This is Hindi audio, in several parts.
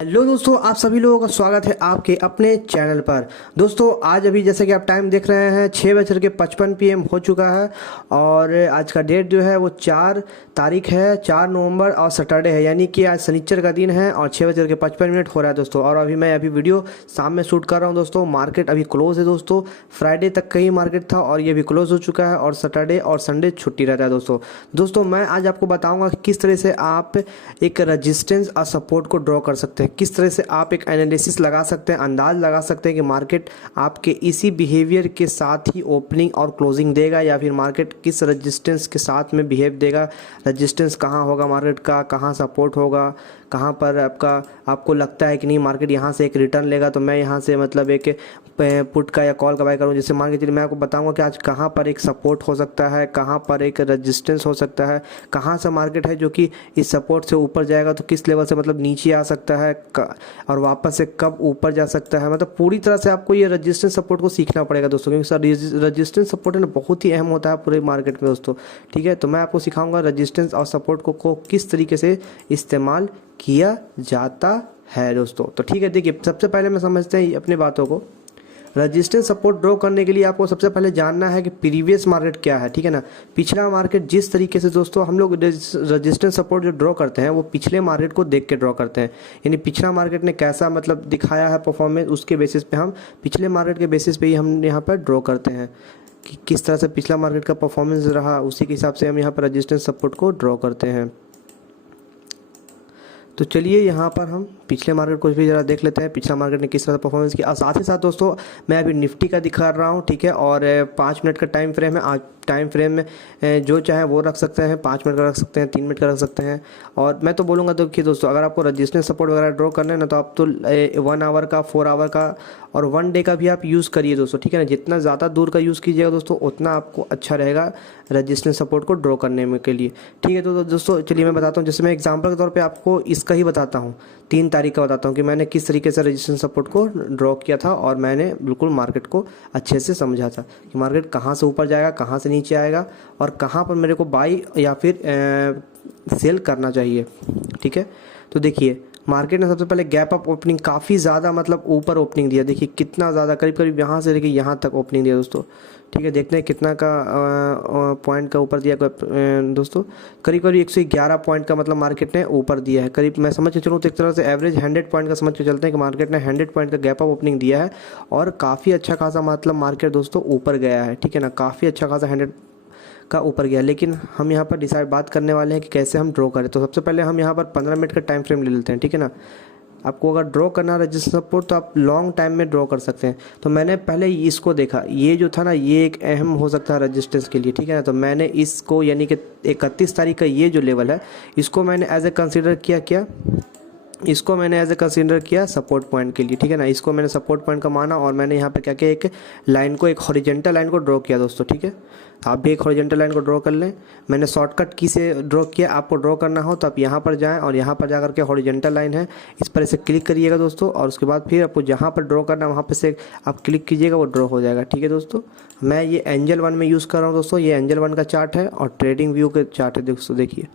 हेलो दोस्तों, आप सभी लोगों का स्वागत है आपके अपने चैनल पर। दोस्तों आज अभी जैसे कि आप टाइम देख रहे हैं 6:55 PM हो चुका है और आज का डेट जो है वो 4 तारीख है, 4 नवंबर और सैटरडे है, यानी कि आज शनिचर का दिन है और 6:55 हो रहा है दोस्तों। और अभी मैं वीडियो शाम में शूट कर रहा हूँ दोस्तों। मार्केट अभी क्लोज है दोस्तों। फ्राइडे तक का ही मार्केट था और ये भी क्लोज हो चुका है और सैटरडे और संडे छुट्टी रहता है दोस्तों। मैं आज आपको बताऊँगा कि किस तरह से आप एक रजिस्टेंस और सपोर्ट को ड्रॉ कर सकते हैं, किस तरह से आप एक एनालिसिस लगा सकते हैं, अंदाज लगा सकते हैं कि मार्केट आपके इसी बिहेवियर के साथ ही ओपनिंग और क्लोजिंग देगा या फिर मार्केट किस रजिस्टेंस के साथ में बिहेव देगा। रजिस्टेंस कहाँ होगा मार्केट का, कहाँ सपोर्ट होगा, कहाँ पर आपको लगता है कि नहीं मार्केट यहाँ से एक रिटर्न लेगा तो मैं यहाँ से मतलब एक पुट का या कॉल का बाय करूँ। जिससे मार्केट मैं आपको बताऊंगा कि आज कहाँ पर एक सपोर्ट हो सकता है, कहाँ पर एक रजिस्टेंस हो सकता है, कहाँ से मार्केट है जो कि इस सपोर्ट से ऊपर जाएगा तो किस लेवल से मतलब नीचे आ सकता है और वापस से कब ऊपर जा सकता है। मतलब पूरी तरह से आपको ये रजिस्टेंस सपोर्ट को सीखना पड़ेगा दोस्तों, क्योंकि सर रजिस्टेंस सपोर्ट है ना बहुत ही अहम होता है पूरे मार्केट में दोस्तों। ठीक है, तो मैं आपको सिखाऊंगा रजिस्टेंस और सपोर्ट को किस तरीके से इस्तेमाल किया जाता है दोस्तों। तो ठीक है, देखिए सबसे पहले मैं समझते हैं अपने बातों को। रजिस्टेंस सपोर्ट ड्रॉ करने के लिए आपको सबसे पहले जानना है कि प्रीवियस मार्केट क्या है। ठीक है ना, पिछला मार्केट जिस तरीके से दोस्तों हम लोग रजिस्टेंस सपोर्ट जो ड्रॉ करते हैं वो पिछले मार्केट को देख के ड्रॉ करते हैं, यानी पिछला मार्केट ने कैसा मतलब दिखाया है परफॉर्मेंस, उसके बेसिस पे हम पिछले मार्केट के बेसिस पे ही हम यहाँ पर ड्रॉ करते हैं कि किस तरह से पिछला मार्केट का परफॉर्मेंस रहा, उसी के हिसाब से हम यहाँ पर रजिस्टेंस सपोर्ट को ड्रॉ करते हैं। तो चलिए यहाँ पर हम पिछले मार्केट को भी ज़रा देख लेते हैं, पिछला मार्केट ने किस तरह से परफॉर्मेंस किया। और साथ ही साथ दोस्तों मैं अभी निफ्टी का दिखा रहा हूँ, ठीक है, और 5 मिनट का टाइम फ्रेम है। आज टाइम फ्रेम में जो चाहे वो रख सकते हैं, 5 मिनट का रख सकते हैं, 3 मिनट का रख सकते हैं। और मैं तो बोलूँगा देखिए दोस्तों, अगर आपको रजिस्टेंस सपोर्ट वगैरह ड्रॉ करना है ना तो आप तो 1 आवर का, 4 आवर का और 1 डे का भी आप यूज़ करिए दोस्तों। ठीक है ना, जितना ज़्यादा दूर का यूज़ कीजिएगा दोस्तों उतना आपको अच्छा रहेगा रजिस्टेंस सपोर्ट को ड्रॉ करने में के लिए। ठीक है, तो दोस्तों चलिए मैं बताता हूँ। जैसे मैं एग्जांपल के तौर पे आपको इसका ही बताता हूँ, 3 तारीख का बताता हूँ कि मैंने किस तरीके से रजिस्टेंस सपोर्ट को ड्रॉ किया था और मैंने बिल्कुल मार्केट को अच्छे से समझा था कि मार्केट कहाँ से ऊपर जाएगा, कहाँ से नीचे आएगा और कहाँ पर मेरे को बाई या फिर सेल करना चाहिए। ठीक है, तो देखिए मार्केट ने सबसे पहले गैप अप ओपनिंग काफ़ी ज़्यादा मतलब ऊपर ओपनिंग दिया। देखिए कितना ज़्यादा, करीब करीब यहाँ से लेके यहाँ तक ओपनिंग दिया दोस्तों। ठीक है, देखते हैं कितना का पॉइंट का ऊपर दिया दोस्तों। करीब करीब 111 पॉइंट का मतलब मार्केट ने ऊपर दिया है। करीब मैं समझ के चलूँ तो एक तरह से एवरेज 100 पॉइंट का समझ के चलते हैं कि मार्केट ने 100 पॉइंट का गैप अप ओपनिंग दिया है और काफ़ी अच्छा खासा मतलब मार्केट दोस्तों ऊपर गया है। ठीक है ना, काफ़ी अच्छा खासा 100 का ऊपर गया। लेकिन हम यहाँ पर डिसाइड बात करने वाले हैं कि कैसे हम ड्रॉ करें। तो सबसे पहले हम यहाँ पर 15 मिनट का टाइम फ्रेम ले लेते हैं। ठीक है ना, आपको अगर ड्रॉ करना है रजिस्टर सपोर्ट तो आप लॉन्ग टाइम में ड्रॉ कर सकते हैं। तो मैंने पहले इसको देखा, ये जो था ना ये एक अहम हो सकता है रजिस्टेंस के लिए। ठीक है ना, तो मैंने इसको यानी कि 31 तारीख का ये जो लेवल है इसको मैंने एज ए कंसिडर किया इसको मैंने एज ए कंसिडर किया सपोर्ट पॉइंट के लिए। ठीक है ना, इसको मैंने सपोर्ट पॉइंट का माना और मैंने यहाँ पर क्या किया, एक लाइन को, एक हॉरिजेंटल लाइन को ड्रॉ किया दोस्तों। ठीक है, आप भी एक हॉरिजेंटल लाइन को ड्रॉ कर लें। मैंने शॉर्टकट की से ड्रॉ किया, आपको ड्रॉ करना हो तो आप यहाँ पर जाएं और यहाँ पर जाकर के हॉरिजेंटल लाइन है इस पर इसे क्लिक करिएगा दोस्तों और उसके बाद फिर आपको जहाँ पर ड्रॉ करना है वहाँ पर से आप क्लिक कीजिएगा, वो ड्रॉ हो जाएगा। ठीक है दोस्तों, मैं ये एंजल 1 में यूज़ कर रहा हूँ दोस्तों। ये एंजल 1 का चार्ट है और ट्रेडिंग व्यू का चार्ट है दोस्तों। देखिए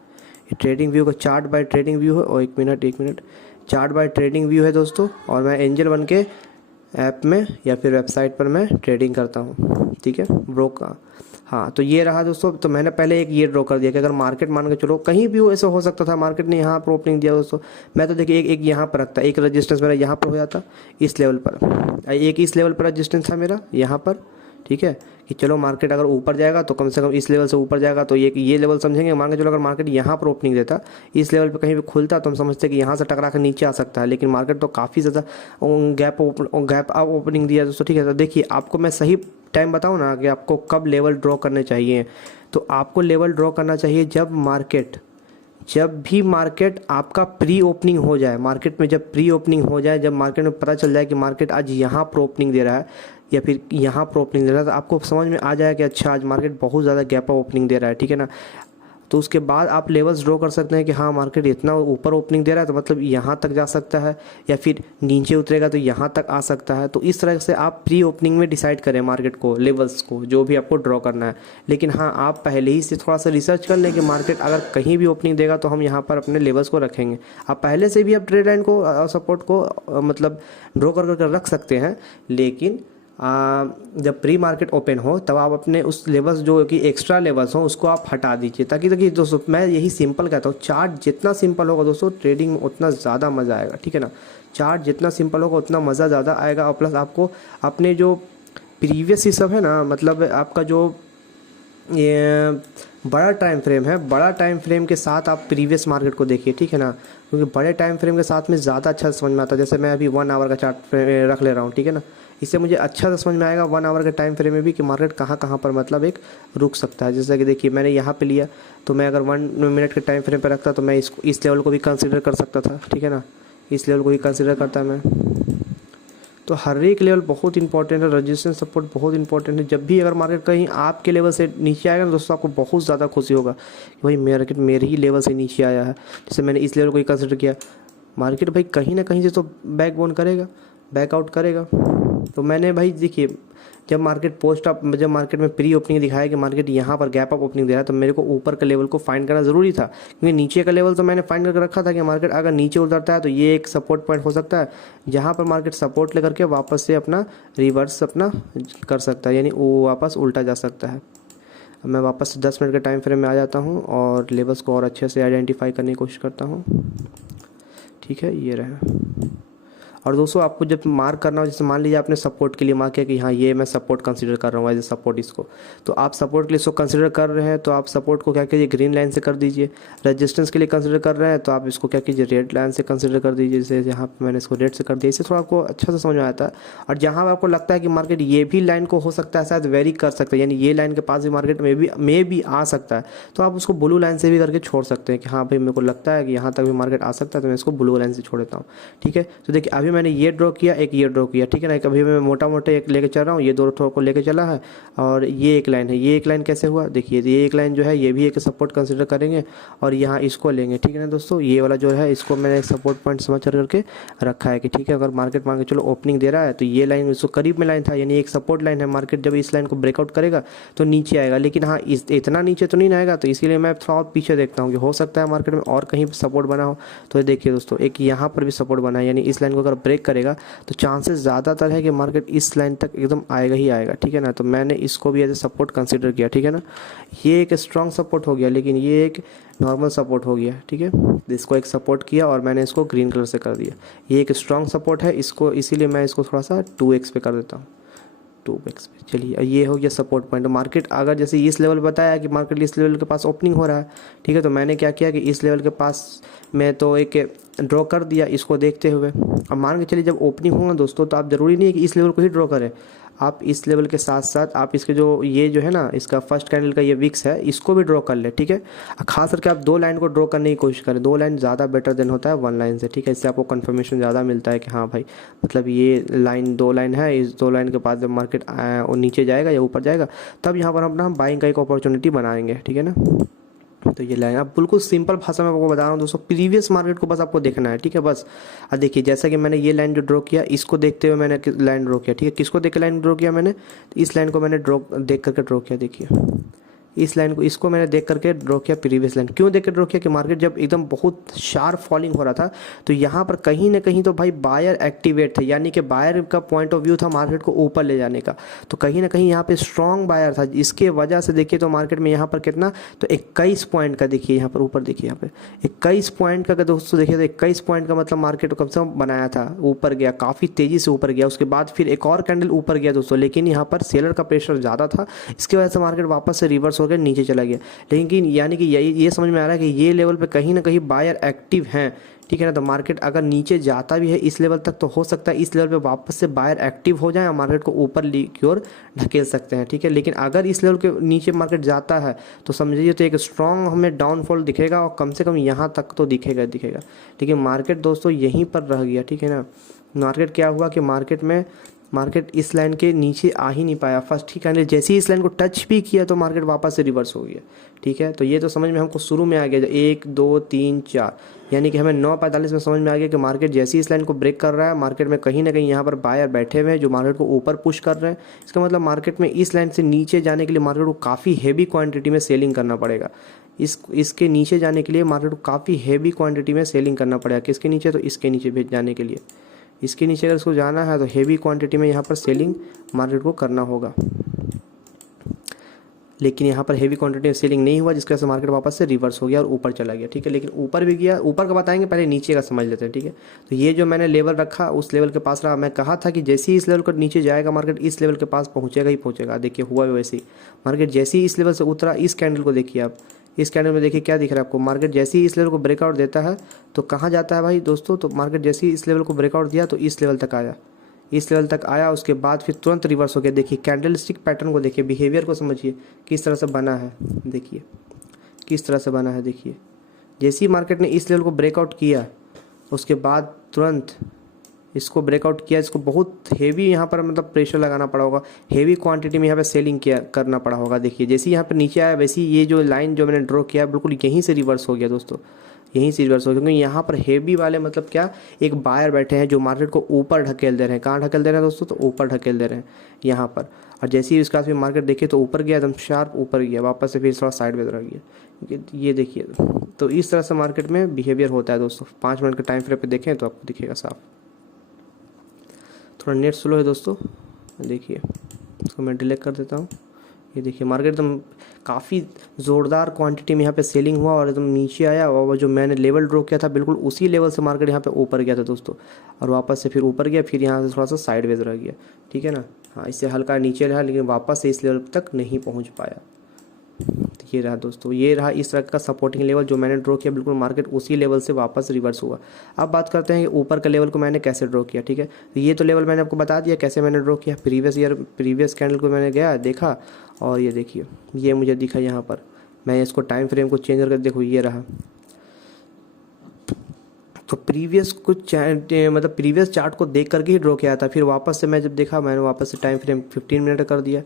ये ट्रेडिंग व्यू का चार्ट बाय ट्रेडिंग व्यू है और एक minute chart by trading view है दोस्तों। और मैं एंजल 1 के ऐप में या फिर वेबसाइट पर मैं ट्रेडिंग करता हूँ। ठीक है, ब्रोक हाँ, तो ये रहा दोस्तों। तो मैंने पहले एक ये ड्रॉ कर दिया कि अगर मार्केट मान के चलो कहीं भी ऐसा हो सकता था, मार्केट ने यहाँ पर ओपनिंग दिया दोस्तों, मैं तो देखिए एक यहाँ पर रखता, एक रजिस्टेंस मेरा यहाँ पर हो जाता इस लेवल पर, एक इस लेवल पर रजिस्टेंस था मेरा यहाँ पर। ठीक है, कि चलो मार्केट अगर ऊपर जाएगा तो कम से कम इस लेवल से ऊपर जाएगा तो ये लेवल समझेंगे। मान के चलो अगर मार्केट यहाँ पर ओपनिंग देता, इस लेवल पे कहीं भी खुलता तो हम समझते कि यहाँ से टकरा कर नीचे आ सकता है, लेकिन मार्केट तो काफ़ी ज़्यादा गैप अप ओपनिंग दिया दोस्तों। ठीक है, तो देखिए आपको मैं सही टाइम बताऊँ ना कि आपको कब लेवल ड्रॉ करने चाहिए। तो आपको लेवल ड्रॉ करना चाहिए जब भी मार्केट आपका प्री ओपनिंग हो जाए। मार्केट में जब प्री ओपनिंग हो जाए, जब मार्केट में पता चल जाए कि मार्केट आज यहाँ पर ओपनिंग दे रहा है या फिर यहाँ पर ओपनिंग दे रहा है, तो आपको समझ में आ जाए कि अच्छा आज मार्केट बहुत ज़्यादा गैप अप ओपनिंग दे रहा है। ठीक है ना, तो उसके बाद आप लेवल्स ड्रॉ कर सकते हैं कि हाँ मार्केट इतना ऊपर ओपनिंग दे रहा है तो मतलब यहाँ तक जा सकता है, या फिर नीचे उतरेगा तो यहाँ तक आ सकता है। तो इस तरह से आप प्री ओपनिंग में डिसाइड करें मार्केट को, लेवल्स को जो भी आपको ड्रॉ करना है। लेकिन हाँ आप पहले ही से थोड़ा सा रिसर्च कर लें कि मार्केट अगर कहीं भी ओपनिंग देगा तो हम यहाँ पर अपने लेवल्स को रखेंगे। आप पहले से भी आप ट्रेड लाइन को सपोर्ट को मतलब ड्रॉ कर रख सकते हैं, लेकिन जब प्री मार्केट ओपन हो तब आप अपने उस लेवल्स जो कि एक्स्ट्रा लेवल्स हों उसको आप हटा दीजिए, ताकि दोस्तों मैं यही सिंपल कहता हूँ, चार्ट जितना सिंपल होगा दोस्तों ट्रेडिंग में उतना ज़्यादा मज़ा आएगा, ठीक है ना। चार्ट जितना सिंपल होगा उतना मज़ा ज़्यादा आएगा, और प्लस आपको अपने जो प्रीवियस ही सब है ना, मतलब आपका जो ये बड़ा टाइम फ्रेम है, बड़ा टाइम फ्रेम के साथ आप प्रीवियस मार्केट को देखिए, ठीक है ना, क्योंकि बड़े टाइम फ्रेम के साथ में ज़्यादा अच्छा समझ में आता है। जैसे मैं अभी 1 आवर का चार्ट रख ले रहा हूँ, ठीक है ना, इससे मुझे अच्छा से समझ में आएगा 1 आवर के टाइम फ्रेम में भी कि मार्केट कहाँ कहाँ पर मतलब एक रुक सकता है। जैसे कि देखिए मैंने यहाँ पे लिया, तो मैं अगर 1 मिनट के टाइम फ्रेम पे रखता तो मैं इस लेवल को भी कंसिडर कर सकता था, ठीक है ना, इस लेवल को भी कंसिडर करता मैं। तो हर एक लेवल बहुत इंपॉर्टेंट है, रजिस्टेंस सपोर्ट बहुत इंपॉर्टेंट है। जब भी अगर मार्केट कहीं आपके लेवल से नीचे आएगा ना दोस्तों, आपको बहुत ज़्यादा खुशी होगा कि भाई मार्केट मेरे ही लेवल से नीचे आया है। जैसे मैंने इस लेवल को ही कंसिडर किया, मार्केट भाई कहीं ना कहीं से तो बैकबोन करेगा, बैकआउट करेगा। तो मैंने भाई देखिए जब मार्केट में प्री ओपनिंग दिखाया कि मार्केट यहाँ पर गैप अप ओपनिंग दे रहा है, तो मेरे को ऊपर का लेवल को फाइंड करना ज़रूरी था, क्योंकि नीचे का लेवल तो मैंने फाइंड करके रखा था कि मार्केट अगर नीचे उतरता है तो ये एक सपोर्ट पॉइंट हो सकता है, जहाँ पर मार्केट सपोर्ट लेकर के वापस से अपना रिवर्स अपना कर सकता है, यानी वो वापस उल्टा जा सकता है। अब मैं वापस से 10 मिनट के टाइम फ्रेम में आ जाता हूँ और लेवल्स को और अच्छे से आइडेंटिफाई करने की कोशिश करता हूँ, ठीक है, ये रहा। और दोस्तों आपको जब मार्क करना हो, जैसे मान लीजिए आपने सपोर्ट के लिए मार्क किया कि हाँ ये मैं सपोर्ट कंसीडर कर रहा हूँ एज ए सपोर्ट इसको, तो आप सपोर्ट के लिए इसको कंसीडर कर रहे हैं तो आप सपोर्ट को क्या कीजिए ग्रीन लाइन से कर दीजिए। रेजिस्टेंस के लिए कंसीडर कर रहे हैं तो आप इसको क्या कीजिए रेड लाइन से कंसीडर कर दीजिए, जैसे यहाँ पर मैंने इसको रेड से कर दिया। इससे थोड़ा आपको अच्छा से समझ में आता है। और जहाँ आपको लगता है कि मार्केट ये भी लाइन को हो सकता है शायद वेरी कर सकता है, यानी ये लाइन के पास भी मार्केट में भी आ सकता है, तो आप उसको ब्लू लाइन से भी करके छोड़ सकते हैं कि हाँ भाई मेरे को लगता है कि यहाँ तक भी मार्केट आ सकता है, तो मैं इसको ब्लू लाइन से छोड़ देता हूँ, ठीक है। तो देखिए अभी मैंने ये ड्रॉ किया, एक ये ड्रॉ किया, ठीक है ना। एक अभी मैं मोटा मोटा एक लेके चल रहा हूँ, ये दो थोड़ा को लेके चला है, और ये एक लाइन है। ये एक लाइन कैसे हुआ देखिए, ये एक लाइन जो है ये भी एक सपोर्ट कंसीडर करेंगे और यहाँ इसको लेंगे, ठीक है ना दोस्तों। ये वाला जो है इसको मैंने एक सपोर्ट पॉइंट समझ करके रखा है कि ठीक है अगर मार्केट मान के चलो ओपनिंग दे रहा है तो ये लाइन इसको करीब में लाइन था, यानी एक सपोर्ट लाइन है। मार्केट जब इस लाइन को ब्रेकआउट करेगा तो नीचे आएगा, लेकिन हाँ इतना नीचे तो नहीं आएगा, तो इसीलिए मैं थोड़ा और पीछे देखता हूँ कि हो सकता है मार्केट में और कहीं सपोर्ट बना हो। तो देखिए दोस्तों एक यहाँ पर भी सपोर्ट बना है, यानी इस लाइन को अगर ब्रेक करेगा तो चांसेस ज़्यादातर है कि मार्केट इस लाइन तक एकदम आएगा ही आएगा, ठीक है ना। तो मैंने इसको भी एज ए सपोर्ट कंसीडर किया, ठीक है ना। ये एक स्ट्रॉन्ग सपोर्ट हो गया, लेकिन ये एक नॉर्मल सपोर्ट हो गया, ठीक है। इसको एक सपोर्ट किया और मैंने इसको ग्रीन कलर से कर दिया। ये एक स्ट्रॉन्ग सपोर्ट है, इसको इसीलिए मैं इसको थोड़ा सा 2x पे कर देता हूँ, 2x पे। चलिए ये हो गया सपोर्ट पॉइंट। मार्केट अगर जैसे इस लेवल बताया कि मार्केट इस लेवल के पास ओपनिंग हो रहा है, ठीक है, तो मैंने क्या किया कि इस लेवल के पास मैं तो एक ड्रॉ कर दिया इसको देखते हुए। अब मान के चलिए जब ओपनिंग होगा दोस्तों तो आप ज़रूरी नहीं है कि इस लेवल को ही ड्रॉ करें, आप इस लेवल के साथ साथ आप इसके जो ये जो है ना इसका फर्स्ट कैंडल का ये विक्स है इसको भी ड्रॉ कर ले, ठीक है। खास करके आप 2 लाइन को ड्रॉ करने की कोशिश करें, 2 लाइन ज़्यादा बेटर देन होता है 1 लाइन से, ठीक है। इससे आपको कंफर्मेशन ज़्यादा मिलता है कि हाँ भाई मतलब ये लाइन 2 लाइन है, इस 2 लाइन के बाद जब मार्केट नीचे जाएगा या ऊपर जाएगा तब यहाँ पर अपना हम बाइंग का एक अपॉर्चुनिटी बनाएंगे, ठीक है ना। तो ये लाइन आप बिल्कुल सिंपल भाषा में आपको बता रहा हूँ दोस्तों, प्रीवियस मार्केट को बस आपको देखना है, ठीक है बस। अब देखिए जैसा कि मैंने ये लाइन जो ड्रॉ किया इसको देखते हुए मैंने लाइन ड्रॉ किया, ठीक है। किसको देख के लाइन ड्रॉ किया मैंने, इस लाइन को मैंने देख करके ड्रॉ किया। देखिए इस लाइन को इसको मैंने देख करके ड्रॉ किया, प्रीवियस लाइन क्यों देख के ड्रॉ किया कि मार्केट जब एकदम बहुत शार्प फॉलिंग हो रहा था तो यहाँ पर कहीं ना कहीं तो भाई बायर एक्टिवेट थे, यानी कि बायर का पॉइंट ऑफ व्यू था मार्केट को ऊपर ले जाने का। तो कहीं ना कहीं यहाँ पे स्ट्रॉन्ग बायर था, इसके वजह से देखिए तो मार्केट में यहाँ पर कितना तो 21 पॉइंट का देखिए यहाँ पर ऊपर देखिए यहाँ पे 21 पॉइंट का दोस्तों देखिए तो 21 पॉइंट का मतलब मार्केट को कम से कम बनाया था, ऊपर गया, काफ़ी तेज़ी से ऊपर गया। उसके बाद फिर एक और कैंडल ऊपर गया दोस्तों, लेकिन यहाँ पर सेलर का प्रेशर ज़्यादा था, इसकी वजह से मार्केट वापस से रिवर्स होकर नीचे चला गया। लेकिन यानी कि ये समझ में आ रहा है कि ये लेवल पे कहीं ना कहीं बायर एक्टिव हैं, ठीक है ना। तो मार्केट अगर नीचे जाता भी है इस लेवल तक तो हो सकता है इस लेवल पे वापस से बायर एक्टिव हो जाए और मार्केट को ऊपर की ओर ढकेल सकते हैं, ठीक है। लेकिन अगर इस लेवल के नीचे मार्केट जाता है तो समझिए तो एक स्ट्रॉन्ग हमें डाउनफॉल दिखेगा और कम से कम यहाँ तक तो दिखेगा। लेकिन मार्केट दोस्तों यहीं पर रह गया, ठीक है ना। मार्केट क्या हुआ कि मार्केट में मार्केट इस लाइन के नीचे आ ही नहीं पाया। फर्स्ट ही कैंडल जैसे ही इस लाइन को टच भी किया तो मार्केट वापस से रिवर्स हो गया। ठीक है, तो ये तो समझ में हमको शुरू में आ गया 1 2 3 4, यानी कि हमें 9:45 में समझ में आ गया कि मार्केट जैसे ही इस लाइन को ब्रेक कर रहा है, मार्केट में कहीं ना कहीं यहाँ पर बायर बैठे हुए हैं जो मार्केट को ऊपर पुश कर रहे हैं। इसका मतलब मार्केट में इस लाइन से नीचे जाने के लिए मार्केट को काफ़ी हैवी क्वांटिटी में सेलिंग करना पड़ेगा। इसके नीचे जाने के लिए मार्केट को काफ़ी हैवी क्वांटिटी में सेलिंग करना पड़ेगा। किसके नीचे? तो इसके नीचे भेज जाने के लिए, इसके नीचे अगर इसको जाना है तो हेवी क्वांटिटी में यहाँ पर सेलिंग मार्केट को करना होगा। लेकिन यहाँ पर हेवी क्वांटिटी में सेलिंग नहीं हुआ, जिसकी वजह से मार्केट वापस से रिवर्स हो गया और ऊपर चला गया। ठीक है, लेकिन ऊपर भी गया, ऊपर का बताएंगे, पहले नीचे का समझ लेते हैं। ठीक है, तो ये जो मैंने लेवल रखा उस लेवल के पास रहा। मैं कहा था कि जैसे ही इस लेवल पर नीचे जाएगा मार्केट इस लेवल के पास पहुँचेगा ही पहुँचेगा। देखिए हुआ वैसे ही, मार्केट जैसे ही इस लेवल से उतरा, इस कैंडल को देखिए आप, इस कैंडल में देखिए क्या दिख रहा है आपको। मार्केट जैसे ही इस लेवल को ब्रेकआउट देता है तो कहाँ जाता है भाई दोस्तों? तो मार्केट जैसे ही इस लेवल को ब्रेकआउट दिया तो इस लेवल तक आया, इस लेवल तक आया, उसके बाद फिर तुरंत रिवर्स हो गया। देखिए कैंडलस्टिक पैटर्न को देखिए, बिहेवियर को समझिए किस तरह से बना है। देखिए किस तरह से बना है। देखिए जैसे ही मार्केट ने इस लेवल को ब्रेकआउट किया उसके बाद तुरंत इसको ब्रेकआउट किया, इसको बहुत हेवी यहाँ पर मतलब प्रेशर लगाना पड़ा होगा, हेवी क्वांटिटी में यहाँ पे सेलिंग किया करना पड़ा होगा। देखिए जैसे ही यहाँ पर नीचे आया वैसे ही ये जो लाइन जो मैंने ड्रॉ किया बिल्कुल यहीं से रिवर्स हो गया दोस्तों, यहीं से रिवर्स हो गया। क्योंकि यहाँ पर हेवी वाले मतलब क्या, एक बायर बैठे हैं जो मार्केट को ऊपर ढकेल दे रहे हैं। कहाँ ढकेल दे रहे हैं दोस्तों? तो ऊपर ढकेल दे रहे हैं यहाँ पर। और जैसे ही इसके बाद मार्केट देखिए तो ऊपर गया, एकदम शार्प ऊपर गया, वापस से फिर थोड़ा साइड में रह गया। ये देखिए, तो इस तरह से मार्केट में बिहेवियर होता है दोस्तों। 5 मिनट के टाइम फ्रेम पे देखें तो आपको दिखेगा साफ। थोड़ा नेट स्लो है दोस्तों, देखिए इसको मैं डिलीट कर देता हूँ। ये देखिए मार्केट एकदम काफ़ी ज़ोरदार क्वांटिटी में यहाँ पे सेलिंग हुआ और एकदम नीचे आया, और जो मैंने लेवल ड्रॉ किया था बिल्कुल उसी लेवल से मार्केट यहाँ पे ऊपर गया था दोस्तों, और वापस से फिर ऊपर गया, फिर यहाँ से थोड़ा सा साइडवेज रह गया। ठीक है ना, हाँ इससे हल्का नीचे रहा लेकिन वापस से इस लेवल तक नहीं पहुँच पाया। ये रहा दोस्तों, ये रहा इस तरह का सपोर्टिंग लेवल जो मैंने ड्रॉ किया, बिल्कुल मार्केट उसी लेवल से वापस रिवर्स हुआ। अब बात करते हैं कि ऊपर का लेवल को मैंने कैसे ड्रॉ किया। ठीक है, तो ये तो लेवल मैंने आपको बता दिया कैसे मैंने ड्रॉ किया। प्रीवियस कैंडल को मैंने गया देखा, और ये देखिए ये मुझे दिखा यहाँ पर। मैं इसको टाइम फ्रेम को चेंज करके देखो, ये रहा। तो प्रीवियस चार्ट को देख करके ही ड्रॉ किया था। फिर वापस से मैं जब देखा, मैंने वापस से टाइम फ्रेम 15 मिनट कर दिया।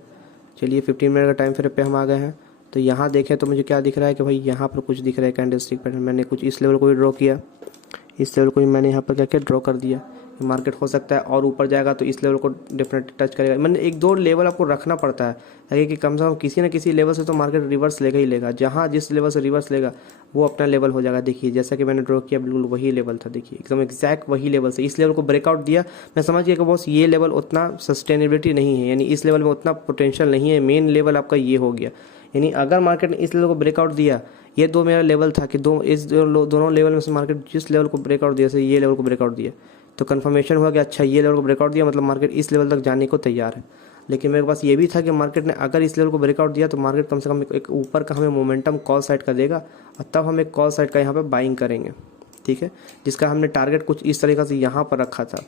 चलिए 15 मिनट का टाइम फ्रेम पे हम आ गए हैं। तो यहाँ देखें तो मुझे क्या दिख रहा है कि भाई यहाँ पर कुछ दिख रहा है कैंडलस्टिक पैटर्न। मैंने कुछ इस लेवल को भी ड्रॉ किया, इस लेवल को भी मैंने यहाँ पर करके ड्रॉ कर दिया। मार्केट हो सकता है और ऊपर जाएगा तो इस लेवल को डेफिनेटली टच करेगा। मैंने 1-2 लेवल आपको रखना पड़ता है ताकि कि कम से कम किसी न किसी लेवल से तो मार्केट रिवर्स लेगा ही लेगा। जहाँ जिस लेवल से रिवर्स लेगा वो अपना लेवल हो जाएगा। देखिए जैसा कि मैंने ड्रॉ किया बिल्कुल वही लेवल था, देखिए एकदम एग्जैक्ट वही लेवल से। इस लेवल को ब्रेकआउट दिया, मैं समझ गया कि बॉस ये लेवल उतना सस्टेनेबिलिटी नहीं है, यानी इस लेवल में उतना पोटेंशियल नहीं है, मेन लेवल आपका ये हो गया। यानी अगर मार्केट ने इस लेवल को ब्रेकआउट दिया, ये दो मेरा लेवल था कि दोनों लेवल में से मार्केट जिस लेवल को ब्रेकआउट दिया, जैसे ये लेवल को ब्रेकआउट दिया तो कन्फर्मेशन हुआ कि अच्छा ये लेवल को ब्रेकआउट दिया मतलब मार्केट इस लेवल तक जाने को तैयार है। लेकिन मेरे पास ये भी था कि मार्केट ने अगर इस लेवल को ब्रेकआउट दिया तो मार्केट कम से कम एक ऊपर का हमें मोमेंटम कॉल साइड का देगा, और तब हम एक कॉल साइड का यहाँ पर बाइंग करेंगे। ठीक है, जिसका हमने टारगेट कुछ इस तरीके से यहाँ पर रखा था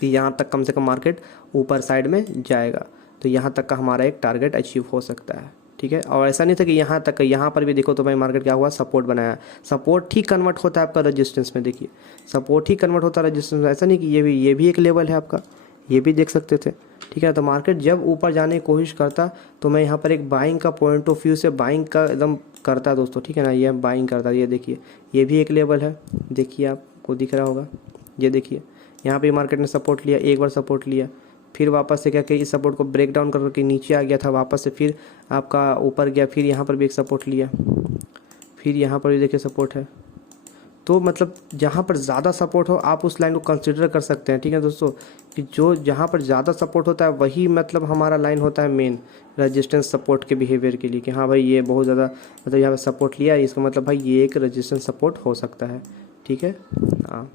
कि यहाँ तक कम से कम मार्केट ऊपर साइड में जाएगा, तो यहाँ तक का हमारा एक टारगेट अचीव हो सकता है। ठीक है, और ऐसा नहीं था कि यहाँ तक, यहाँ पर भी देखो तो भाई मार्केट क्या हुआ, सपोर्ट बनाया। सपोर्ट ही कन्वर्ट होता है आपका रेजिस्टेंस में। देखिए सपोर्ट ही कन्वर्ट होता है रेजिस्टेंस में। ऐसा नहीं कि ये भी एक लेवल है आपका, ये भी देख सकते थे। ठीक है, तो मार्केट जब ऊपर जाने की कोशिश करता तो मैं यहाँ पर एक बाइंग का पॉइंट ऑफ व्यू से बाइंग का एकदम करता दोस्तों। ठीक है ना, ये बाइंग करता। ये देखिए ये भी एक लेवल है, देखिए आपको दिख रहा होगा। ये देखिए यहाँ पे मार्केट ने सपोर्ट लिया, एक बार सपोर्ट लिया, फिर वापस से क्या कि इस सपोर्ट को ब्रेक डाउन करके नीचे आ गया था, वापस से फिर आपका ऊपर गया, फिर यहाँ पर भी एक सपोर्ट लिया, फिर यहाँ पर भी देखिए सपोर्ट है। तो मतलब जहाँ पर ज़्यादा सपोर्ट हो आप उस लाइन को कंसिडर कर सकते हैं। ठीक है दोस्तों, कि जो जहाँ पर ज़्यादा सपोर्ट होता है वही मतलब हमारा लाइन होता है मेन रेजिस्टेंस सपोर्ट के बिहेवियर के लिए, कि हाँ भाई ये बहुत ज़्यादा मतलब यहाँ पर सपोर्ट लिया है, इसका मतलब भाई ये एक रेजिस्टेंस सपोर्ट हो सकता है। ठीक है, हाँ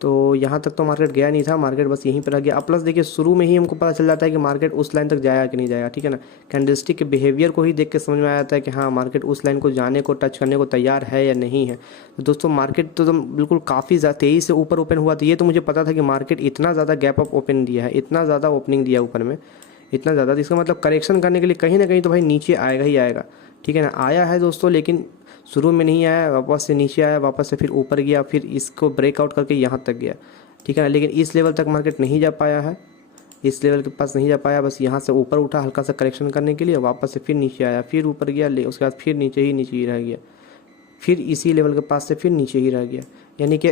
तो यहाँ तक तो मार्केट गया नहीं था, मार्केट बस यहीं पर रह गया। प्लस देखिए शुरू में ही हमको पता चल जाता है कि मार्केट उस लाइन तक जाएगा कि नहीं जाएगा। ठीक है ना, कैंडलस्टिक के बिहेवियर को ही देख के समझ में आ जाता है कि हाँ मार्केट उस लाइन को जाने को टच करने को तैयार है या नहीं है। तो दोस्तों मार्केट तो बिल्कुल काफ़ी तेज़ी से ऊपर ओपन हुआ। तो ये तो मुझे पता था कि मार्केट इतना ज़्यादा गैप अप ओपन दिया है, इतना ज़्यादा ओपनिंग दिया ऊपर में, इतना ज़्यादा, तो इसका मतलब करेक्शन करने के लिए कहीं ना कहीं तो भाई नीचे आएगा ही आएगा। ठीक है ना, आया है दोस्तों, लेकिन शुरू में नहीं आया, वापस से नीचे आया, वापस से फिर ऊपर गया, फिर इसको ब्रेकआउट करके यहाँ तक गया। ठीक है ना, लेकिन इस लेवल तक मार्केट नहीं जा पाया है। इस लेवल के पास नहीं जा पाया, बस यहाँ से ऊपर उठा हल्का सा करेक्शन करने के लिए, वापस से फिर नीचे आया, फिर ऊपर गया, उसके बाद फिर नीचे ही रह गया, फिर इसी लेवल के पास से फिर नीचे ही रह गया। यानी कि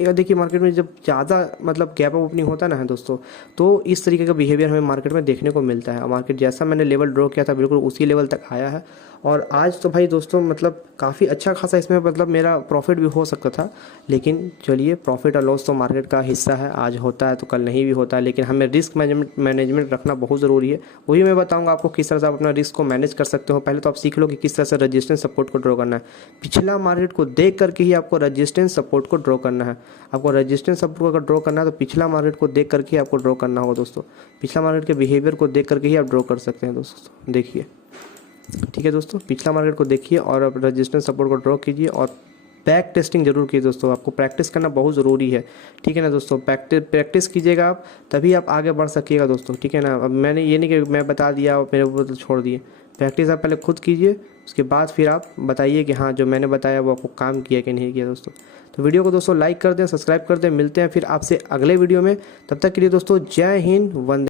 देखिए मार्केट में जब ज़्यादा मतलब गैप अप ओपनिंग होता है ना दोस्तों, तो इस तरीके का बिहेवियर हमें मार्केट में देखने को मिलता है। मार्केट जैसा मैंने लेवल ड्रॉ किया था बिल्कुल उसी लेवल तक आया है। और आज तो भाई दोस्तों मतलब काफ़ी अच्छा खासा इसमें मतलब मेरा प्रॉफिट भी हो सकता था, लेकिन चलिए प्रॉफिट और लॉस तो मार्केट का हिस्सा है, आज होता है तो कल नहीं भी होता है, लेकिन हमें रिस्क मैनेजमेंट रखना बहुत ज़रूरी है। वही मैं बताऊंगा आपको किस तरह से आप अपना रिस्क को मैनेज कर सकते हो। पहले तो आप सीख लो कि किस तरह से रेजिस्टेंस सपोर्ट को ड्रॉ करना है। पिछला मार्केट को देख करके ही आपको रेजिस्टेंस सपोर्ट को ड्रॉ करना है। आपको रेजिस्टेंस सपोर्ट को अगर ड्रॉ करना है तो पिछला मार्केट को देख करके आपको ड्रॉ करना होगा दोस्तों। पिछला मार्केट के बिहेवियर को देख करके ही आप ड्रॉ कर सकते हैं दोस्तों। देखिए ठीक है दोस्तों, पिछला मार्केट को देखिए और अब रेजिस्टेंस सपोर्ट को ड्रॉ कीजिए और बैक टेस्टिंग जरूर कीजिए दोस्तों। आपको प्रैक्टिस करना बहुत ज़रूरी है, ठीक है ना दोस्तों। प्रैक्टिस कीजिएगा आप, तभी आप आगे बढ़ सकिएगा दोस्तों, ठीक है ना। अब मैंने ये नहीं कि मैं बता दिया और मेरे ऊपर तो छोड़ दिए। प्रैक्टिस आप पहले खुद कीजिए, उसके बाद फिर आप बताइए कि हाँ जो मैंने बताया वो आपको काम किया कि नहीं किया दोस्तों। तो वीडियो को दोस्तों लाइक कर दें, सब्सक्राइब कर दें। मिलते हैं फिर आपसे अगले वीडियो में, तब तक के लिए दोस्तों जय हिंद, वंदे।